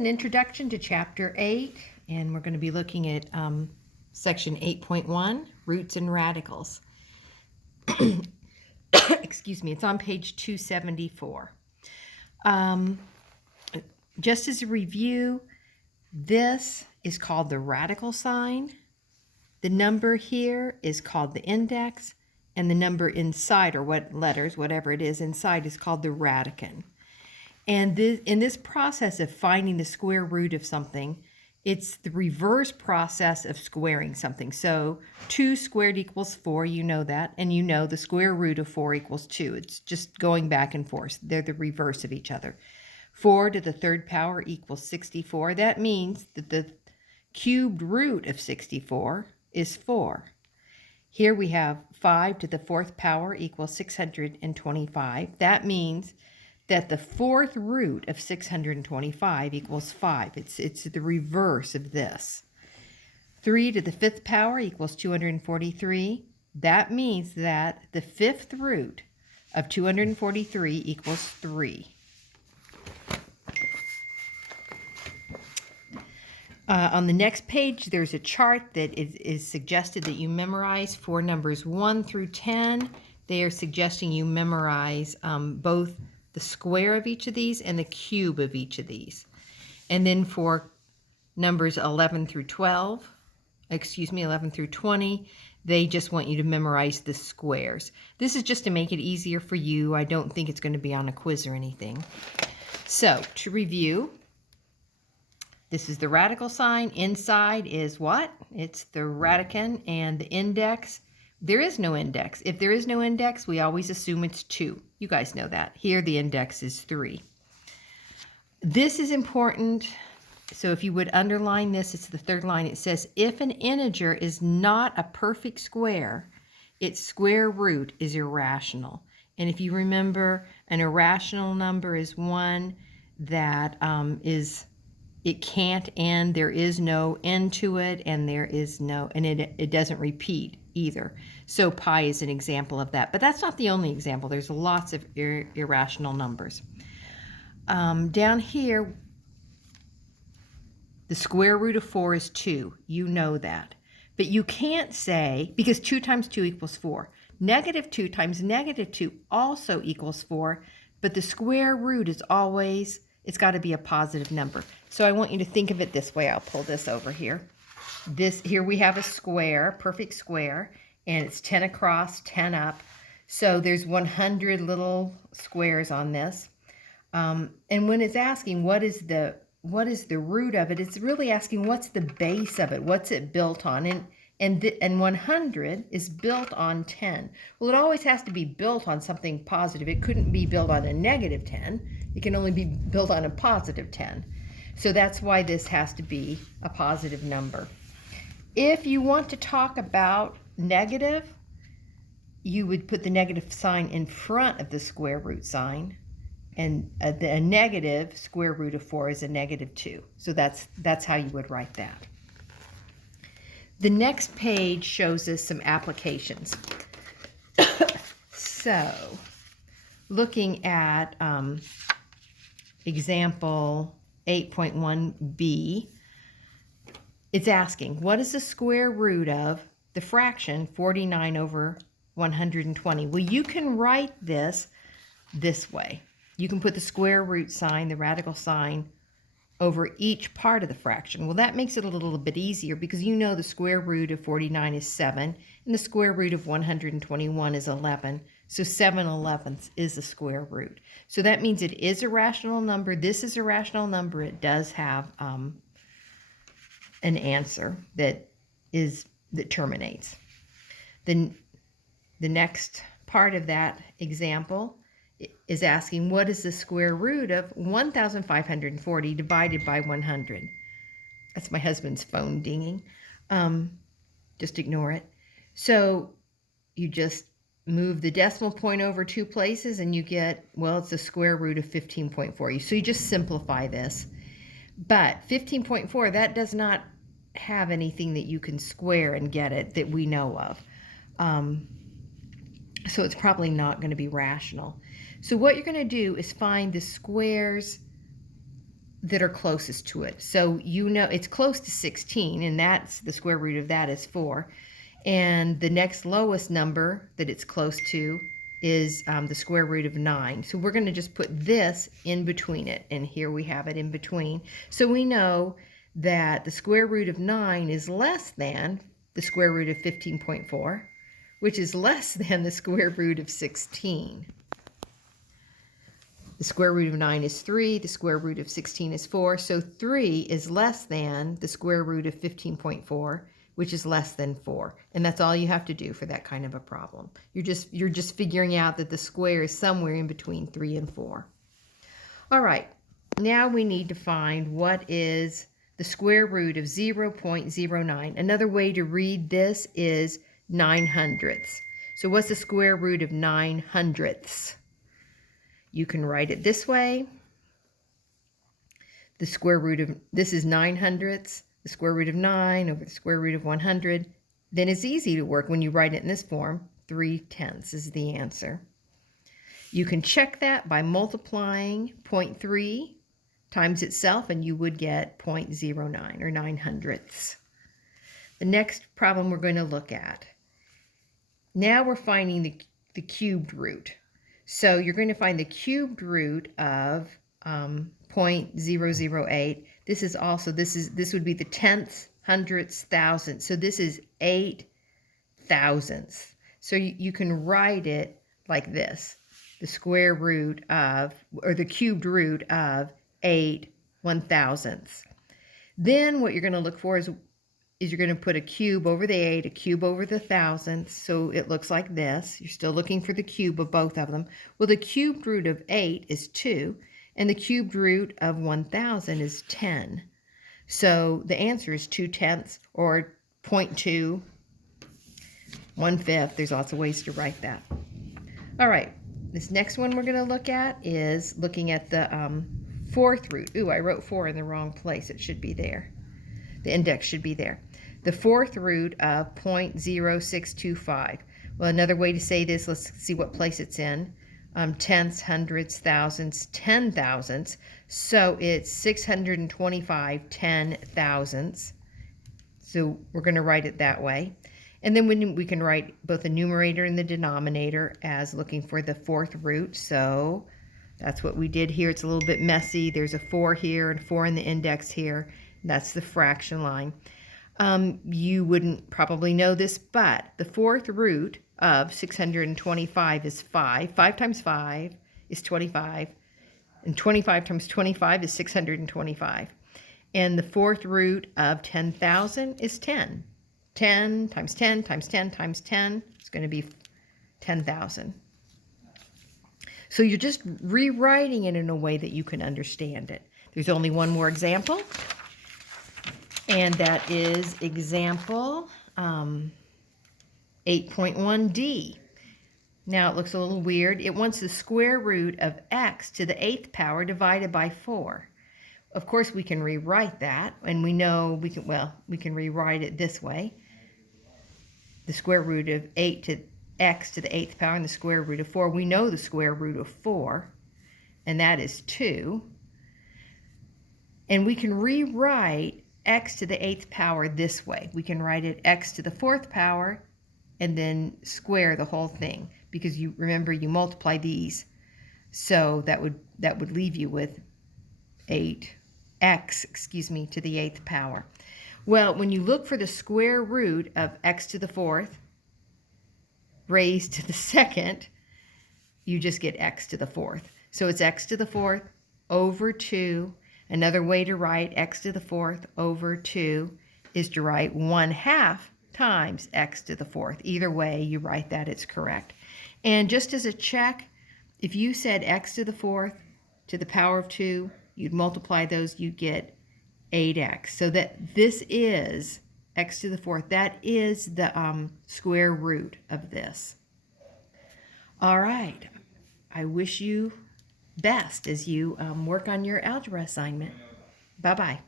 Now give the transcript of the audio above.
An introduction to Chapter 8, and we're going to be looking at Section 8.1, Roots and Radicals. Excuse me, it's on page 274. Just as a review, this is called the radical sign. The number here is called the index, and the number inside, or what letters, whatever it is inside, is called the radicand. And in this process of finding the square root of something, it's the reverse process of squaring something. So 2 squared equals 4, you know that, and you know the square root of 4 equals 2. It's just going back and forth. They're the reverse of each other. 4 to the 3rd power equals 64. That means that the cubed root of 64 is 4. Here we have 5 to the 4th power equals 625. That means that the 4th root of 625 equals 5. It's the reverse of this. 3 to the 5th power equals 243. That means that the 5th root of 243 equals 3. On the next page, there's a chart that is suggested that you memorize for numbers 1 through 10. They are suggesting you memorize both the square of each of these and the cube of each of these. And then for numbers 11 through 20, they just want you to memorize the squares. This is just to make it easier for you. I don't think it's going to be on a quiz or anything. So, to review, this is the radical sign. Inside is what? It's the radicand, and the index. There is no index. If there is no index, we always assume it's 2. You guys know that. Here the index is 3. This is important. So if you would underline this, it's the 3rd line. It says, if an integer is not a perfect square, its square root is irrational. And if you remember, an irrational number is one that it can't end. There is no end to it, and it doesn't repeat either. So pi is an example of that. But that's not the only example. There's lots of irrational numbers. Down here, the square root of 4 is 2. You know that. But you can't say, because 2 times 2 equals 4. Negative 2 times negative 2 also equals 4, but the square root is always, it's got to be a positive number. So I want you to think of it this way. I'll pull this over here. Here we have a square, perfect square, and it's 10 across, 10 up. So there's 100 little squares on this. And when it's asking what is the root of it, it's really asking what's the base of it, what's it built on, and 100 is built on 10. Well, it always has to be built on something positive. It couldn't be built on a negative 10. It can only be built on a positive 10. So that's why this has to be a positive number. If you want to talk about negative, you would put the negative sign in front of the square root sign, and a negative square root of 4 is a negative 2. So that's how you would write that. The next page shows us some applications. So, looking at example 8.1b, it's asking, what is the square root of the fraction 49 over 120? Well, you can write this way. You can put the square root sign, the radical sign, over each part of the fraction. Well, that makes it a little bit easier because you know the square root of 49 is 7, and the square root of 121 is 11. So 7/11 is the square root. So that means it is a rational number. This is a rational number. It does have an answer that terminates. Then the next part of that example is asking, what is the square root of 1,540 divided by 100? That's my husband's phone dinging. Just ignore it. So you just move the decimal point over 2 places and you get, well, it's the square root of 15.4. So you just simplify this. But 15.4, that does not have anything that you can square and get it that we know of. So it's probably not going to be rational. So what you're going to do is find the squares that are closest to it. So you know it's close to 16, and that's the square root of that is 4. And the next lowest number that it's close to is the square root of 9. So we're going to just put this in between it, and here we have it in between. So we know that the square root of 9 is less than the square root of 15.4, which is less than the square root of 16. The square root of 9 is 3, the square root of 16 is 4, so 3 is less than the square root of 15.4, which is less than 4. And that's all you have to do for that kind of a problem. You're just figuring out that the square is somewhere in between 3 and 4. All right, now we need to find what is the square root of 0.09. Another way to read this is 9/100ths. So what's the square root of 9/100ths? You can write it this way. The square root of, this is 9/100ths, the square root of 9 over the square root of 100. Then it's easy to work when you write it in this form. 3/10 is the answer. You can check that by multiplying 0.3 times itself, and you would get 0.09 or 9/100ths. The next problem we're going to look at. Now we're finding the cubed root. So you're going to find the cubed root of 0.008. This is also, this would be the tenths, hundredths, thousandths. So this is 8 thousandths. So you can write it like this. The square root of, or the cubed root of 8 1,000ths. Then what you're going to look for is you're going to put a cube over the 8, a cube over the thousandths, so it looks like this. You're still looking for the cube of both of them. Well, the cubed root of 8 is 2, and the cubed root of 1,000 is 10. So the answer is 2/10 or 0.2, 1/5. There's lots of ways to write that. All right, this next one we're going to look at is looking at the fourth root. Ooh, I wrote 4 in the wrong place. It should be there. The index should be there. The fourth root of 0.0625. Well, another way to say this, let's see what place it's in. Tenths, hundredths, thousandths, 10,000ths. So it's 625 10,000ths. So we're going to write it that way. And then we can write both the numerator and the denominator as looking for the fourth root. So that's what we did here. It's a little bit messy. There's a 4 here and 4 in the index here. That's the fraction line. You wouldn't probably know this, but the fourth root of 625 is 5. 5 times 5 is 25. And 25 times 25 is 625. And the fourth root of 10,000 is 10. 10 times 10 times 10 times 10 is going to be 10,000. So you're just rewriting it in a way that you can understand it. There's only one more example. And that is example 8.1d. Now it looks a little weird. It wants the square root of x to the 8th power divided by 4. Of course, we can rewrite that, and we know we can rewrite it this way. The square root of 8 to x to the 8th power and the square root of 4. We know the square root of 4, and that is 2. And we can rewrite x to the 8th power this way. We can write it x to the 4th power and then square the whole thing, because you remember you multiply these, so that would leave you with 8x, to the 8th power. Well, when you look for the square root of x to the 4th raised to the 2nd, you just get x to the 4th. So it's x to the 4th over 2. Another way to write x to the 4th over 2 is to write 1/2 times x to the 4th. Either way you write that, it's correct. And just as a check, if you said x to the 4th to the power of 2, you'd multiply those, you'd get 8x. So that this is x to the 4th. That is the square root of this. All right. I wish you best as you work on your algebra assignment. Bye-bye.